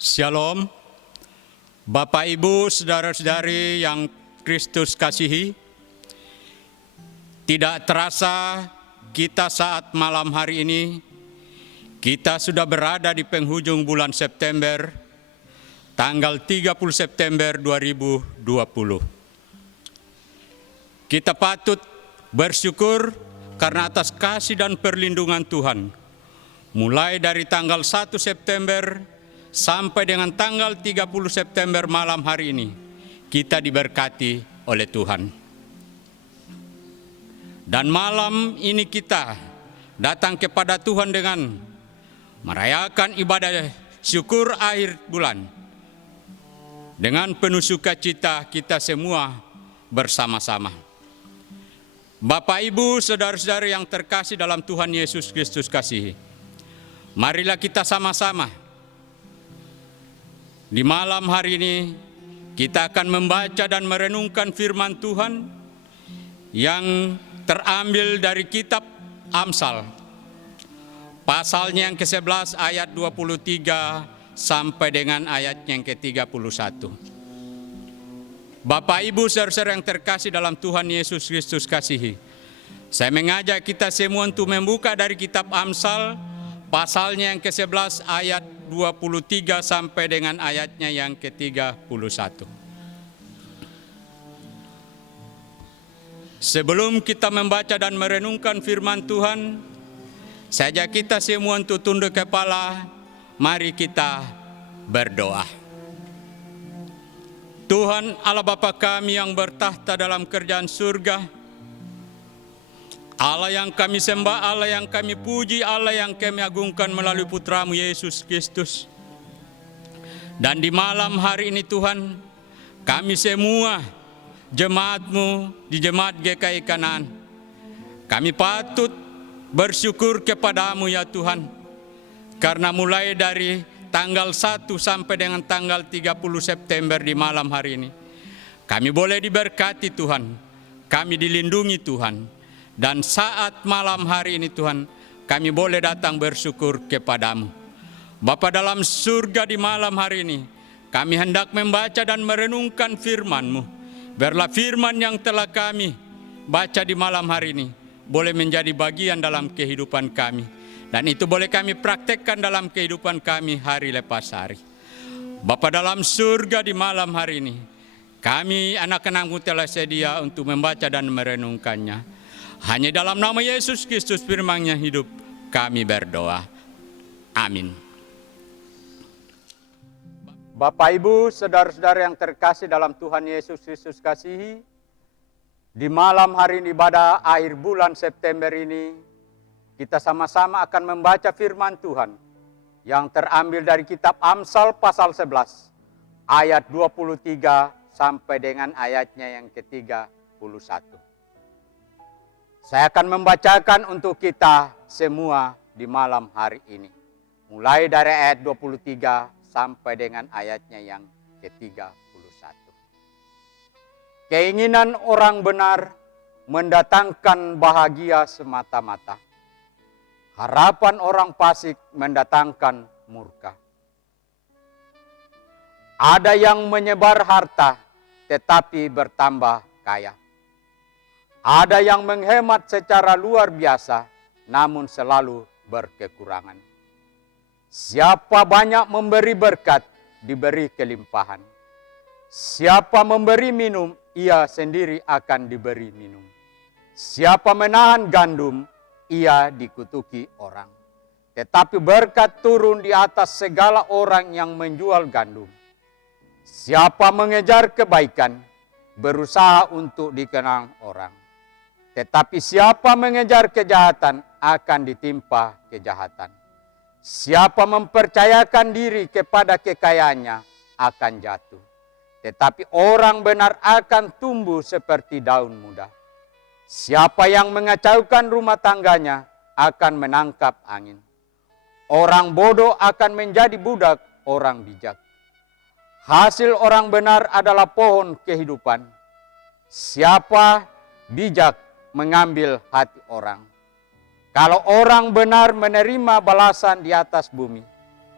Shalom, Bapak Ibu, saudara-saudari yang Kristus kasihi. Tidak terasa kita saat malam hari ini, kita sudah berada di penghujung bulan September, tanggal 30 September 2020. Kita patut bersyukur karena atas kasih dan perlindungan Tuhan. Mulai dari tanggal 1 September sampai dengan tanggal 30 September malam hari ini, kita diberkati oleh Tuhan. Dan malam ini kita datang kepada Tuhan dengan merayakan ibadah syukur akhir bulan. Dengan penuh sukacita kita semua bersama-sama. Bapak, Ibu, saudara-saudari yang terkasih dalam Tuhan Yesus Kristus kasihi, marilah kita sama-sama di malam hari ini kita akan membaca dan merenungkan firman Tuhan yang terambil dari kitab Amsal. Pasalnya yang ke-11 ayat 23 sampai dengan ayatnya yang ke-31. Bapak, Ibu, saudara-saudara yang terkasih dalam Tuhan Yesus Kristus kasihi, saya mengajak kita semua untuk membuka dari kitab Amsal, pasalnya yang ke-11 ayat 23 sampai dengan ayatnya yang ke-31. Sebelum kita membaca dan merenungkan firman Tuhan, saya ajak kita semua untuk tunduk kepala, mari kita berdoa. Tuhan Allah Bapa kami yang bertahta dalam kerajaan surga, Allah yang kami sembah, Allah yang kami puji, Allah yang kami agungkan melalui Putra-Mu Yesus Kristus. Dan di malam hari ini Tuhan, kami semua jemaat-Mu di Jemaat GKI Kanaan, kami patut bersyukur kepada-Mu ya Tuhan, karena mulai dari tanggal 1 sampai dengan tanggal 30 September di malam hari ini, kami boleh diberkati Tuhan, kami dilindungi Tuhan. Dan saat malam hari ini Tuhan, kami boleh datang bersyukur kepada-Mu. Bapa dalam surga, di malam hari ini, kami hendak membaca dan merenungkan firman-Mu. Biarlah firman yang telah kami baca di malam hari ini boleh menjadi bagian dalam kehidupan kami. Dan itu boleh kami praktekkan dalam kehidupan kami hari lepas hari. Bapa dalam surga, di malam hari ini, kami anak-anak-Mu telah sedia untuk membaca dan merenungkannya. Hanya dalam nama Yesus Kristus firman-Nya hidup, kami berdoa. Amin. Bapak, Ibu, saudara-saudara yang terkasih dalam Tuhan Yesus Kristus kasihi, di malam hari ini ibadah akhir bulan September ini, kita sama-sama akan membaca firman Tuhan yang terambil dari kitab Amsal pasal 11, ayat 23 sampai dengan ayatnya yang ke-31. Saya akan membacakan untuk kita semua di malam hari ini. Mulai dari ayat 23 sampai dengan ayatnya yang ke-31. Keinginan orang benar mendatangkan bahagia semata-mata. Harapan orang fasik mendatangkan murka. Ada yang menyebar harta tetapi bertambah kaya. Ada yang menghemat secara luar biasa, namun selalu berkekurangan. Siapa banyak memberi berkat, diberi kelimpahan. Siapa memberi minum, ia sendiri akan diberi minum. Siapa menahan gandum, ia dikutuki orang. Tetapi berkat turun di atas segala orang yang menjual gandum. Siapa mengejar kebaikan, berusaha untuk dikenal orang. Tetapi siapa mengejar kejahatan akan ditimpa kejahatan. Siapa mempercayakan diri kepada kekayaannya akan jatuh. Tetapi orang benar akan tumbuh seperti daun muda. Siapa yang mengacaukan rumah tangganya akan menangkap angin. Orang bodoh akan menjadi budak orang bijak. Hasil orang benar adalah pohon kehidupan. Siapa bijak mengambil hati orang. Kalau orang benar menerima balasan di atas bumi,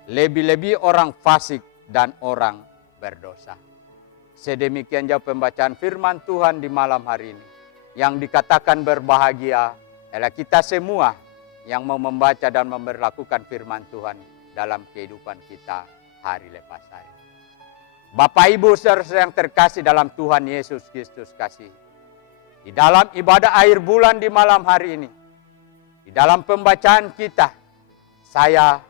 lebih-lebih orang fasik dan orang berdosa. Sedemikian jauh pembacaan firman Tuhan di malam hari ini. Yang dikatakan berbahagia adalah kita semua yang mau membaca dan memberlakukan firman Tuhan dalam kehidupan kita hari lepas hari. Bapak Ibu saudara yang terkasih dalam Tuhan Yesus Kristus kasih. Di dalam ibadah akhir bulan di malam hari ini, di dalam pembacaan kita, saya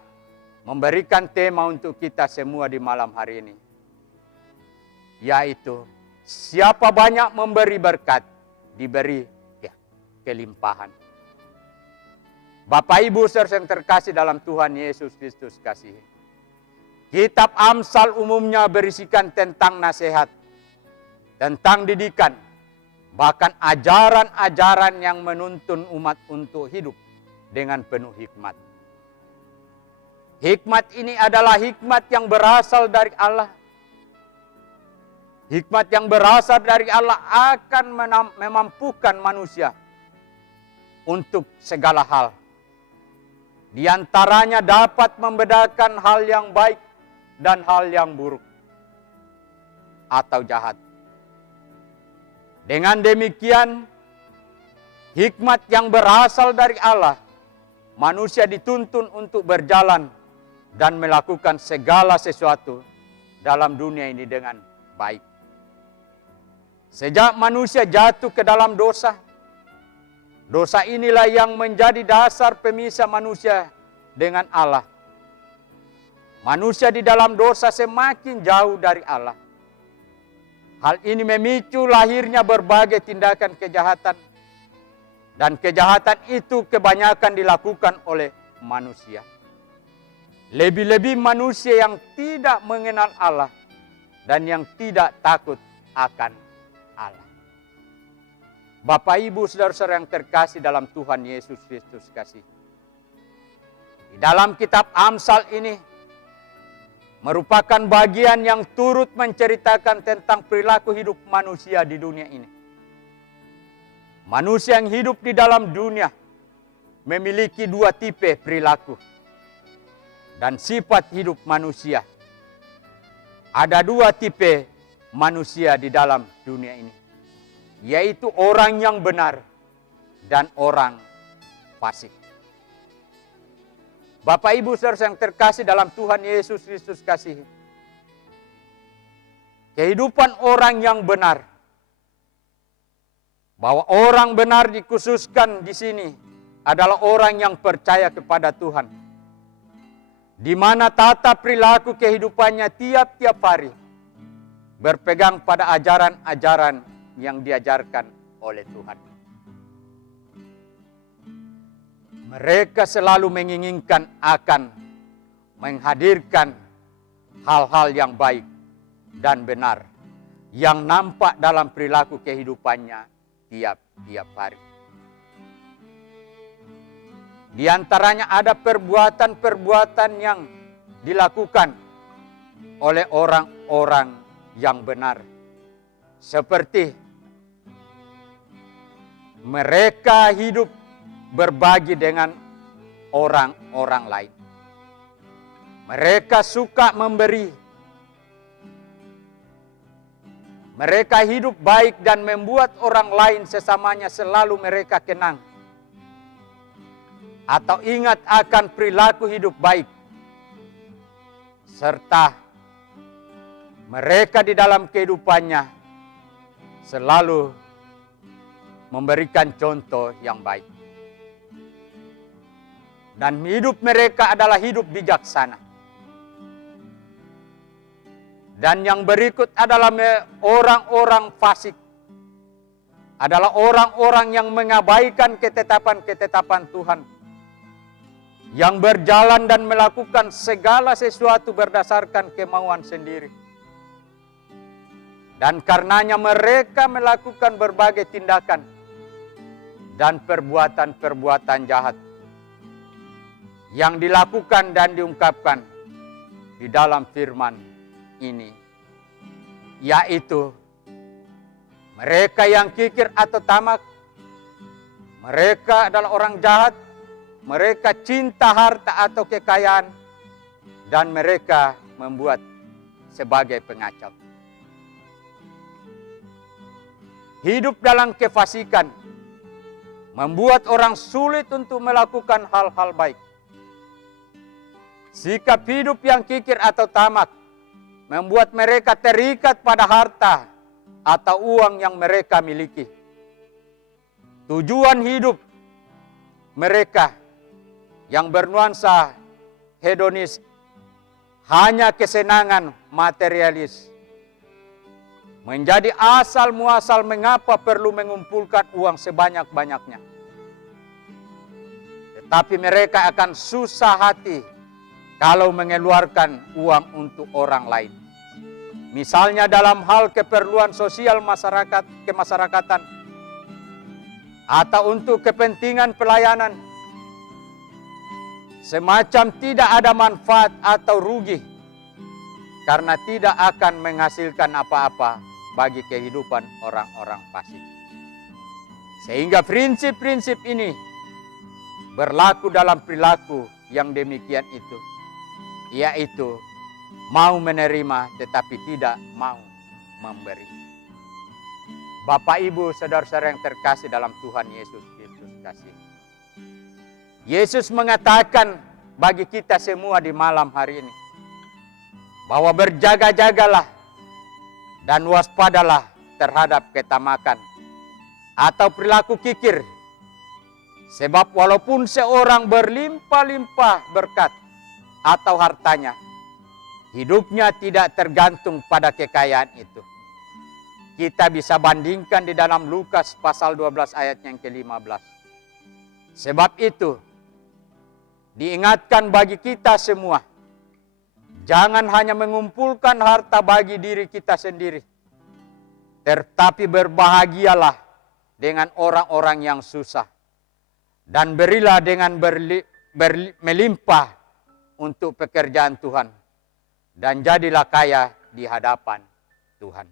memberikan tema untuk kita semua di malam hari ini. Yaitu, siapa banyak memberi berkat, diberi kelimpahan. Bapak Ibu saudara yang terkasih dalam Tuhan Yesus Kristus kasih. Kitab Amsal umumnya berisikan tentang nasihat, tentang didikan, bahkan ajaran-ajaran yang menuntun umat untuk hidup dengan penuh hikmat. Hikmat ini adalah hikmat yang berasal dari Allah. Hikmat yang berasal dari Allah akan memampukan manusia untuk segala hal. Di antaranya dapat membedakan hal yang baik dan hal yang buruk atau jahat. Dengan demikian, hikmat yang berasal dari Allah, manusia dituntun untuk berjalan dan melakukan segala sesuatu dalam dunia ini dengan baik. Sejak manusia jatuh ke dalam dosa, dosa inilah yang menjadi dasar pemisah manusia dengan Allah. Manusia di dalam dosa semakin jauh dari Allah. Hal ini memicu lahirnya berbagai tindakan kejahatan. Dan kejahatan itu kebanyakan dilakukan oleh manusia. Lebih-lebih manusia yang tidak mengenal Allah dan yang tidak takut akan Allah. Bapak Ibu saudara-saudara yang terkasih dalam Tuhan Yesus Kristus kasih. Di dalam kitab Amsal ini merupakan bagian yang turut menceritakan tentang perilaku hidup manusia di dunia ini. Manusia yang hidup di dalam dunia memiliki dua tipe perilaku dan sifat hidup manusia. Ada dua tipe manusia di dalam dunia ini, yaitu orang yang benar dan orang fasik. Bapak Ibu saudara yang terkasih dalam Tuhan Yesus Kristus kasih. Kehidupan orang yang benar, bahwa orang benar dikhususkan di sini adalah orang yang percaya kepada Tuhan, di mana tata perilaku kehidupannya tiap-tiap hari berpegang pada ajaran-ajaran yang diajarkan oleh Tuhan. Mereka selalu menginginkan akan menghadirkan hal-hal yang baik dan benar yang nampak dalam perilaku kehidupannya tiap-tiap hari. Di antaranya ada perbuatan-perbuatan yang dilakukan oleh orang-orang yang benar. Seperti mereka hidup berbagi dengan orang-orang lain. Mereka suka memberi. Mereka hidup baik dan membuat orang lain sesamanya selalu mereka kenang atau ingat akan perilaku hidup baik. Serta mereka di dalam kehidupannya selalu memberikan contoh yang baik. Dan hidup mereka adalah hidup bijaksana. Dan yang berikut adalah orang-orang fasik. Adalah orang-orang yang mengabaikan ketetapan-ketetapan Tuhan. Yang berjalan dan melakukan segala sesuatu berdasarkan kemauan sendiri. Dan karenanya mereka melakukan berbagai tindakan dan perbuatan-perbuatan jahat yang dilakukan dan diungkapkan di dalam firman ini, yaitu mereka yang kikir atau tamak, mereka adalah orang jahat, mereka cinta harta atau kekayaan, dan mereka membuat sebagai pengacau. Hidup dalam kefasikan membuat orang sulit untuk melakukan hal-hal baik. Sikap hidup yang kikir atau tamak membuat mereka terikat pada harta atau uang yang mereka miliki. Tujuan hidup mereka yang bernuansa hedonis hanya kesenangan materialis. Menjadi asal muasal mengapa perlu mengumpulkan uang sebanyak-banyaknya. Tetapi mereka akan susah hati kalau mengeluarkan uang untuk orang lain. Misalnya dalam hal keperluan sosial kemasyarakatan atau untuk kepentingan pelayanan. Semacam tidak ada manfaat atau rugi karena tidak akan menghasilkan apa-apa bagi kehidupan orang-orang fasik. Sehingga prinsip-prinsip ini berlaku dalam perilaku yang demikian itu, yaitu mau menerima tetapi tidak mau memberi. Bapak, Ibu, saudara-saudara yang terkasih dalam Tuhan Yesus Kristus kasih. Yesus mengatakan bagi kita semua di malam hari ini, bahwa berjaga-jagalah dan waspadalah terhadap ketamakan atau perilaku kikir. Sebab walaupun seorang berlimpah-limpah berkat atau hartanya, hidupnya tidak tergantung pada kekayaan itu. Kita bisa bandingkan di dalam Lukas pasal 12 ayat yang ke-15. Sebab itu, diingatkan bagi kita semua, jangan hanya mengumpulkan harta bagi diri kita sendiri, tetapi berbahagialah dengan orang-orang yang susah. Dan berilah dengan melimpah untuk pekerjaan Tuhan. Dan jadilah kaya di hadapan Tuhan.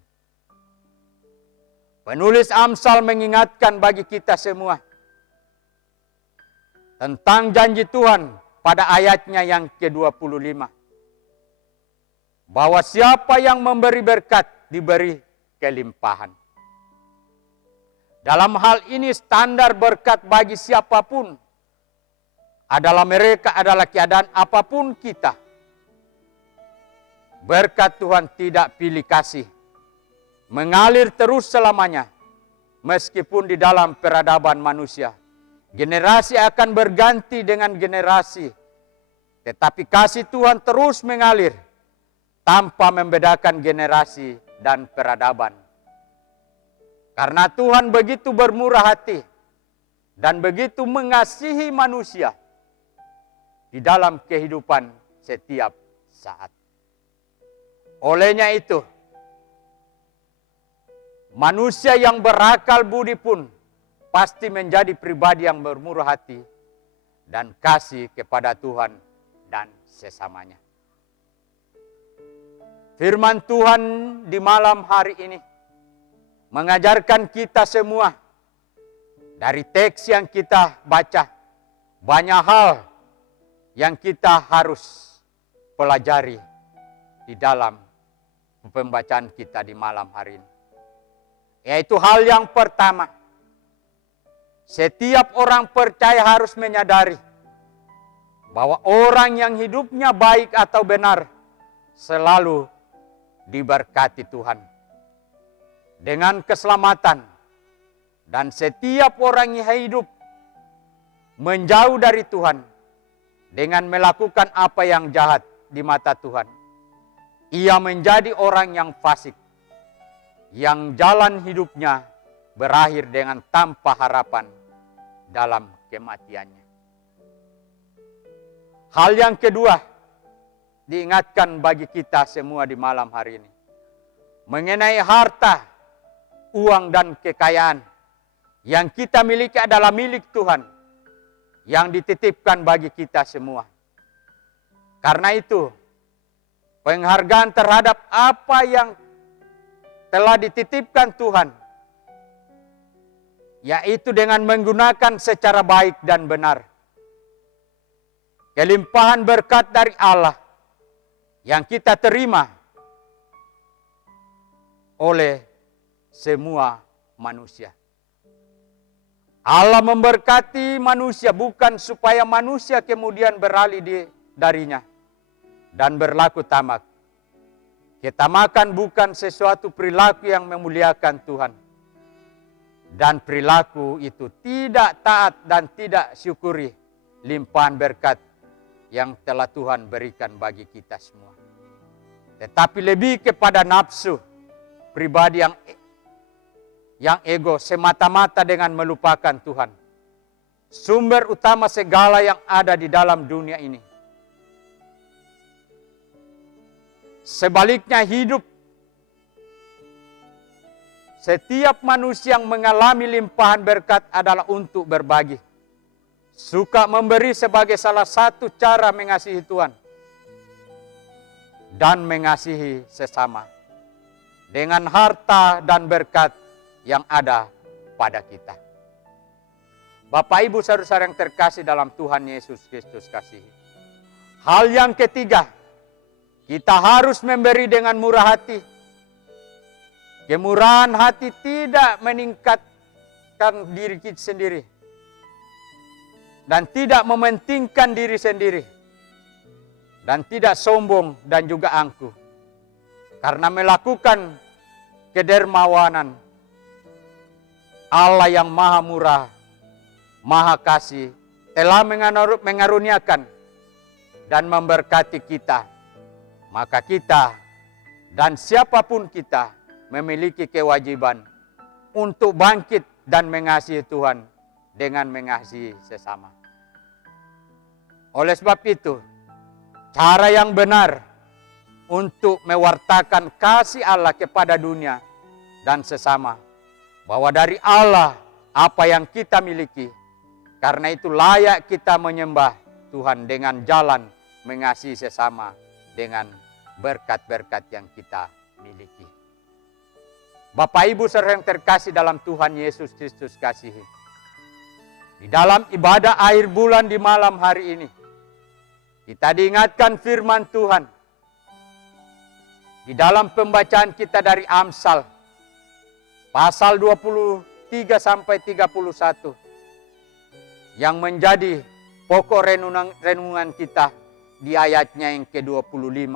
Penulis Amsal mengingatkan bagi kita semua tentang janji Tuhan pada ayatnya yang ke-25. Bahwa siapa yang memberi berkat diberi kelimpahan. Dalam hal ini standar berkat bagi siapapun adalah mereka adalah keadaan apapun kita. Berkat Tuhan tidak pilih kasih, mengalir terus selamanya, meskipun di dalam peradaban manusia. Generasi akan berganti dengan generasi, tetapi kasih Tuhan terus mengalir, tanpa membedakan generasi dan peradaban. Karena Tuhan begitu bermurah hati dan begitu mengasihi manusia di dalam kehidupan setiap saat. Olehnya itu, manusia yang berakal budi pun pasti menjadi pribadi yang bermurah hati dan kasih kepada Tuhan dan sesamanya. Firman Tuhan di malam hari ini mengajarkan kita semua dari teks yang kita baca, banyak hal yang kita harus pelajari di dalam pembacaan kita di malam hari ini. Yaitu hal yang pertama, setiap orang percaya harus menyadari bahwa orang yang hidupnya baik atau benar selalu diberkati Tuhan dengan keselamatan, dan setiap orang yang hidup menjauh dari Tuhan dengan melakukan apa yang jahat di mata Tuhan, ia menjadi orang yang fasik, yang jalan hidupnya berakhir dengan tanpa harapan dalam kematiannya. Hal yang kedua diingatkan bagi kita semua di malam hari ini mengenai harta, uang dan kekayaan yang kita miliki adalah milik Tuhan yang dititipkan bagi kita semua. Karena itu, penghargaan terhadap apa yang telah dititipkan Tuhan, yaitu dengan menggunakan secara baik dan benar. Kelimpahan berkat dari Allah yang kita terima oleh semua manusia. Allah memberkati manusia bukan supaya manusia kemudian beralih darinya dan berlaku tamak. Ketamakan bukan sesuatu perilaku yang memuliakan Tuhan. Dan perilaku itu tidak taat dan tidak syukuri limpahan berkat yang telah Tuhan berikan bagi kita semua. Tetapi lebih kepada nafsu pribadi yang ego semata-mata dengan melupakan Tuhan. Sumber utama segala yang ada di dalam dunia ini. Sebaliknya hidup setiap manusia yang mengalami limpahan berkat adalah untuk berbagi. Suka memberi sebagai salah satu cara mengasihi Tuhan. Dan mengasihi sesama. Dengan harta dan berkat yang ada pada kita. Bapak Ibu saudara yang terkasih dalam Tuhan Yesus Kristus kasihi. Hal yang ketiga, kita harus memberi dengan murah hati. Kemurahan hati tidak meningkatkan diri kita sendiri. Dan tidak mementingkan diri sendiri. Dan tidak sombong dan juga angkuh. Karena melakukan kedermawanan Allah yang maha murah, maha kasih, telah mengaruniakan dan memberkati kita. Maka kita dan siapapun kita memiliki kewajiban untuk bangkit dan mengasihi Tuhan dengan mengasihi sesama. Oleh sebab itu, cara yang benar untuk mewartakan kasih Allah kepada dunia dan sesama, bahwa dari Allah apa yang kita miliki, karena itu layak kita menyembah Tuhan dengan jalan mengasihi sesama dengan berkat-berkat yang kita miliki. Bapak Ibu saudara yang terkasih dalam Tuhan Yesus Kristus kasihi. Di dalam ibadah akhir bulan di malam hari ini, kita diingatkan firman Tuhan. Di dalam pembacaan kita dari Amsal, pasal 23 sampai 31, yang menjadi pokok renungan kita di ayatnya yang ke-25.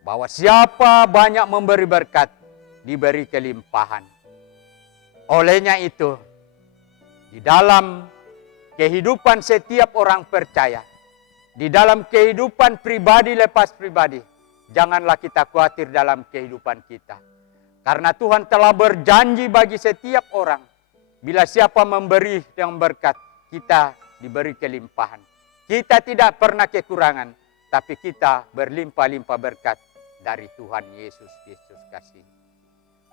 Bahwa siapa banyak memberi berkat, diberi kelimpahan. Olehnya itu, di dalam kehidupan setiap orang percaya, di dalam kehidupan pribadi lepas pribadi, janganlah kita khawatir dalam kehidupan kita. Karena Tuhan telah berjanji bagi setiap orang, bila siapa memberi yang berkat, kita diberi kelimpahan. Kita tidak pernah kekurangan, tapi kita berlimpah-limpah berkat dari Tuhan Yesus Kristus kasih.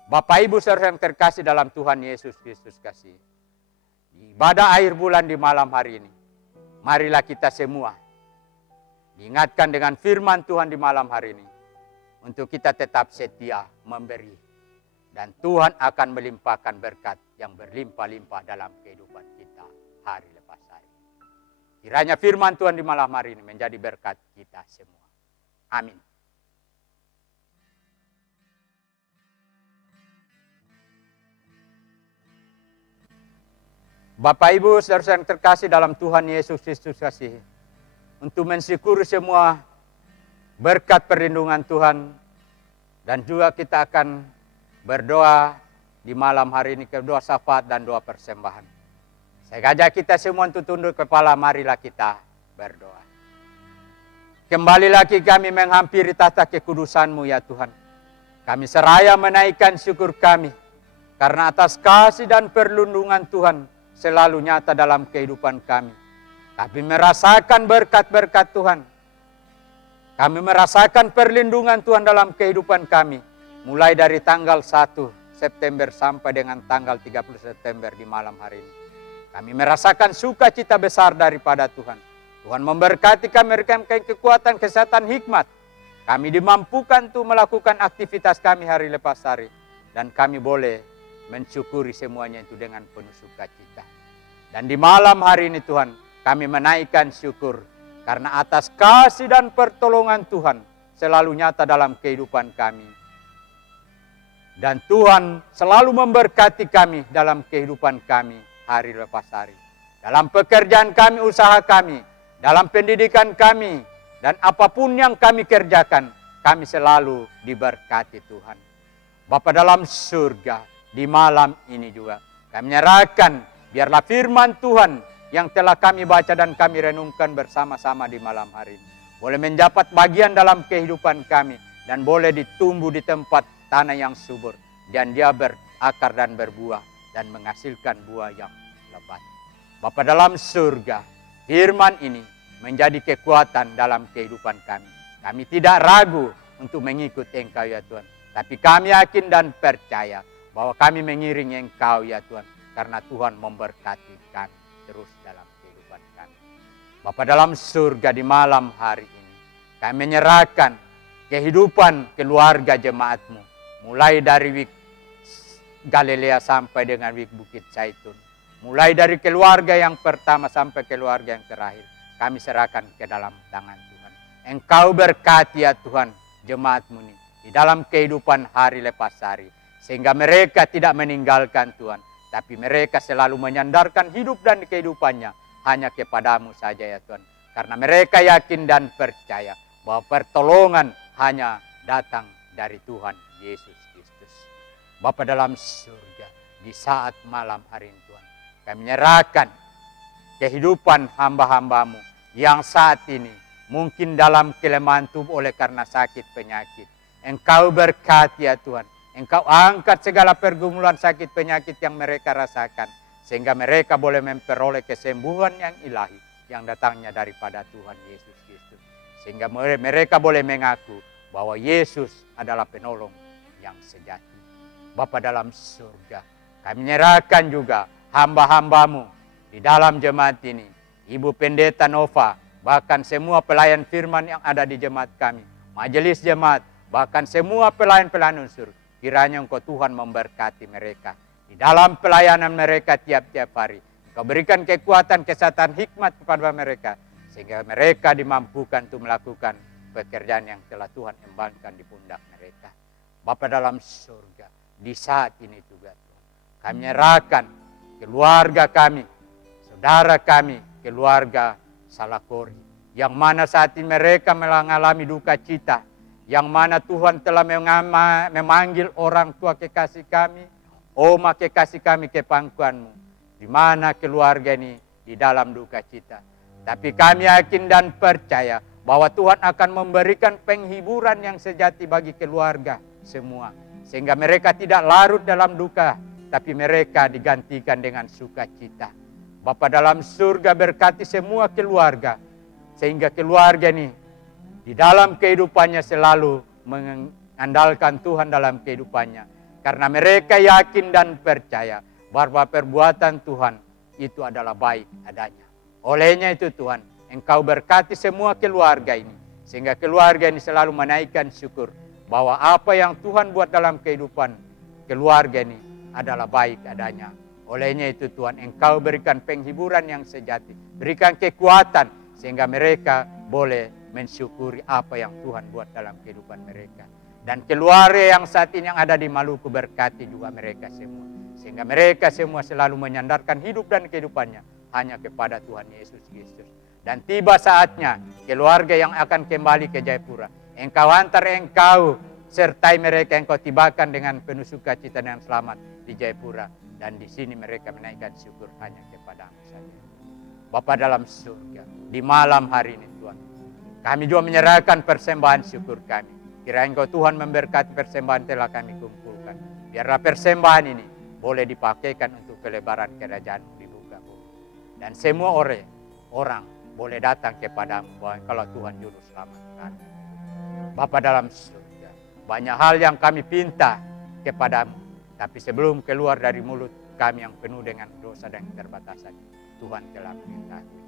Bapak Ibu saudara yang terkasih dalam Tuhan Yesus Kristus kasih. Di ibadah akhir bulan di malam hari ini, marilah kita semua diingatkan dengan firman Tuhan di malam hari ini, untuk kita tetap setia memberi. Dan Tuhan akan melimpahkan berkat yang berlimpah-limpah dalam kehidupan kita hari lepas hari. Kiranya firman Tuhan di malam hari ini menjadi berkat kita semua. Amin. Bapak Ibu saudara yang terkasih dalam Tuhan Yesus Kristus kasih, untuk mensyukuri semua berkat perlindungan Tuhan, dan juga kita akan berdoa di malam hari ini, doa syafaat dan doa persembahan. Saya ajak kita semua untuk tunduk kepala, marilah kita berdoa. Kembali lagi kami menghampiri tahta kekudusan-Mu ya Tuhan. Kami seraya menaikkan syukur kami, karena atas kasih dan perlindungan Tuhan selalu nyata dalam kehidupan kami. Kami merasakan berkat-berkat Tuhan. Kami merasakan perlindungan Tuhan dalam kehidupan kami. Mulai dari tanggal 1 September sampai dengan tanggal 30 September di malam hari ini. Kami merasakan sukacita besar daripada Tuhan. Tuhan memberkati kami, memberikan kekuatan, kesehatan, hikmat. Kami dimampukan untuk melakukan aktivitas kami hari lepas hari. Dan kami boleh mensyukuri semuanya itu dengan penuh sukacita. Dan di malam hari ini Tuhan, kami menaikkan syukur karena atas kasih dan pertolongan Tuhan selalu nyata dalam kehidupan kami. Dan Tuhan selalu memberkati kami dalam kehidupan kami hari lepas hari. Dalam pekerjaan kami, usaha kami, dalam pendidikan kami, dan apapun yang kami kerjakan, kami selalu diberkati Tuhan. Bapa dalam surga, di malam ini juga kami menyerahkan, biarlah firman Tuhan yang telah kami baca dan kami renungkan bersama-sama di malam hari ini boleh mendapat bagian dalam kehidupan kami dan boleh ditumbuh di tempat tanah yang subur dan dia berakar dan berbuah dan menghasilkan buah yang lebat. Bapa dalam surga, firman ini menjadi kekuatan dalam kehidupan kami. Kami tidak ragu untuk mengikut Engkau ya Tuhan, tapi kami yakin dan percaya bahwa kami mengiring Engkau ya Tuhan, karena Tuhan memberkati kami terus dalam kehidupan kami. Bapa dalam surga, di malam hari ini kami menyerahkan kehidupan keluarga jemaat-Mu, mulai dari Wik Galilea sampai dengan Wik Bukit Zaitun, mulai dari keluarga yang pertama sampai keluarga yang terakhir, kami serahkan ke dalam tangan Tuhan. Engkau berkati ya Tuhan jemaat-Mu ini di dalam kehidupan hari lepas hari, sehingga mereka tidak meninggalkan Tuhan, tapi mereka selalu menyandarkan hidup dan kehidupannya hanya kepadamu saja ya Tuhan. Karena mereka yakin dan percaya bahwa pertolongan hanya datang dari Tuhan Yesus Kristus. Bapa dalam surga, di saat malam hari ini Tuhan, kami menyerahkan kehidupan hamba-hamba-Mu yang saat ini mungkin dalam kelemahan tubuh oleh karena sakit penyakit. Engkau berkati ya Tuhan. Engkau angkat segala pergumulan sakit penyakit yang mereka rasakan, sehingga mereka boleh memperoleh kesembuhan yang ilahi yang datangnya daripada Tuhan Yesus Kristus. Sehingga mereka boleh mengaku bahwa Yesus adalah penolong yang sejati. Bapa dalam surga, kami menyerahkan juga hamba-hamba-Mu di dalam jemaat ini. Ibu Pendeta Nova, bahkan semua pelayan firman yang ada di jemaat kami, majelis jemaat, bahkan semua pelayan-pelayan unsur. Kiranya Engkau Tuhan memberkati mereka di dalam pelayanan mereka tiap-tiap hari. Engkau berikan kekuatan, kesehatan, hikmat kepada mereka, sehingga mereka dimampukan untuk melakukan pekerjaan yang telah Tuhan embankan di pundak mereka. Bapa dalam surga, di saat ini juga Tuhan, kami menyerahkan keluarga kami, saudara kami, keluarga Salakori, yang mana saat ini mereka mengalami duka cita, yang mana Tuhan telah memanggil orang tua kekasih kami, oma kekasih kami ke pangkuan-Mu, di mana keluarga ini di dalam duka cita. Tapi kami yakin dan percaya bahwa Tuhan akan memberikan penghiburan yang sejati bagi keluarga semua, sehingga mereka tidak larut dalam duka, tapi mereka digantikan dengan sukacita. Bapa dalam surga, berkati semua keluarga, sehingga keluarga ini di dalam kehidupannya selalu mengandalkan Tuhan dalam kehidupannya. Karena mereka yakin dan percaya bahwa perbuatan Tuhan itu adalah baik adanya. Olehnya itu Tuhan, Engkau berkati semua keluarga ini, sehingga keluarga ini selalu menaikkan syukur bahwa apa yang Tuhan buat dalam kehidupan keluarga ini adalah baik adanya. Olehnya itu Tuhan, Engkau berikan penghiburan yang sejati, berikan kekuatan sehingga mereka boleh mensyukuri apa yang Tuhan buat dalam kehidupan mereka. Dan keluarga yang saat ini yang ada di Maluku, berkati juga mereka semua, sehingga mereka semua selalu menyandarkan hidup dan kehidupannya hanya kepada Tuhan Yesus Kristus. Dan tiba saatnya keluarga yang akan kembali ke Jayapura, Engkau hantar, Engkau sertai mereka, Engkau tibakan dengan penuh sukacita dan selamat di Jayapura. Dan di sini mereka menaikkan syukur hanya kepada-Mu saja. Bapa dalam surga, di malam hari ini Tuhan, kami juga menyerahkan persembahan syukur kami. Kiranya Engkau Tuhan memberkati persembahan telah kami kumpulkan. Biarlah persembahan ini boleh dipakaikan untuk pelebaran kerajaan-Mu di muka bumi. Dan semua orang boleh datang kepada-Mu kalau Tuhan juru selamat kami. Bapa dalam surga, banyak hal yang kami pinta kepada-Mu, tapi sebelum keluar dari mulut kami yang penuh dengan dosa dan keterbatasan, Tuhan telah mengetahui.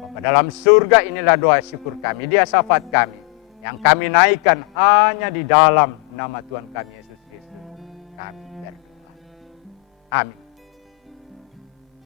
Bapa dalam surga, inilah doa syukur kami, dia syafaat kami, yang kami naikkan hanya di dalam nama Tuhan kami Yesus Kristus. Kami berdoa. Amin.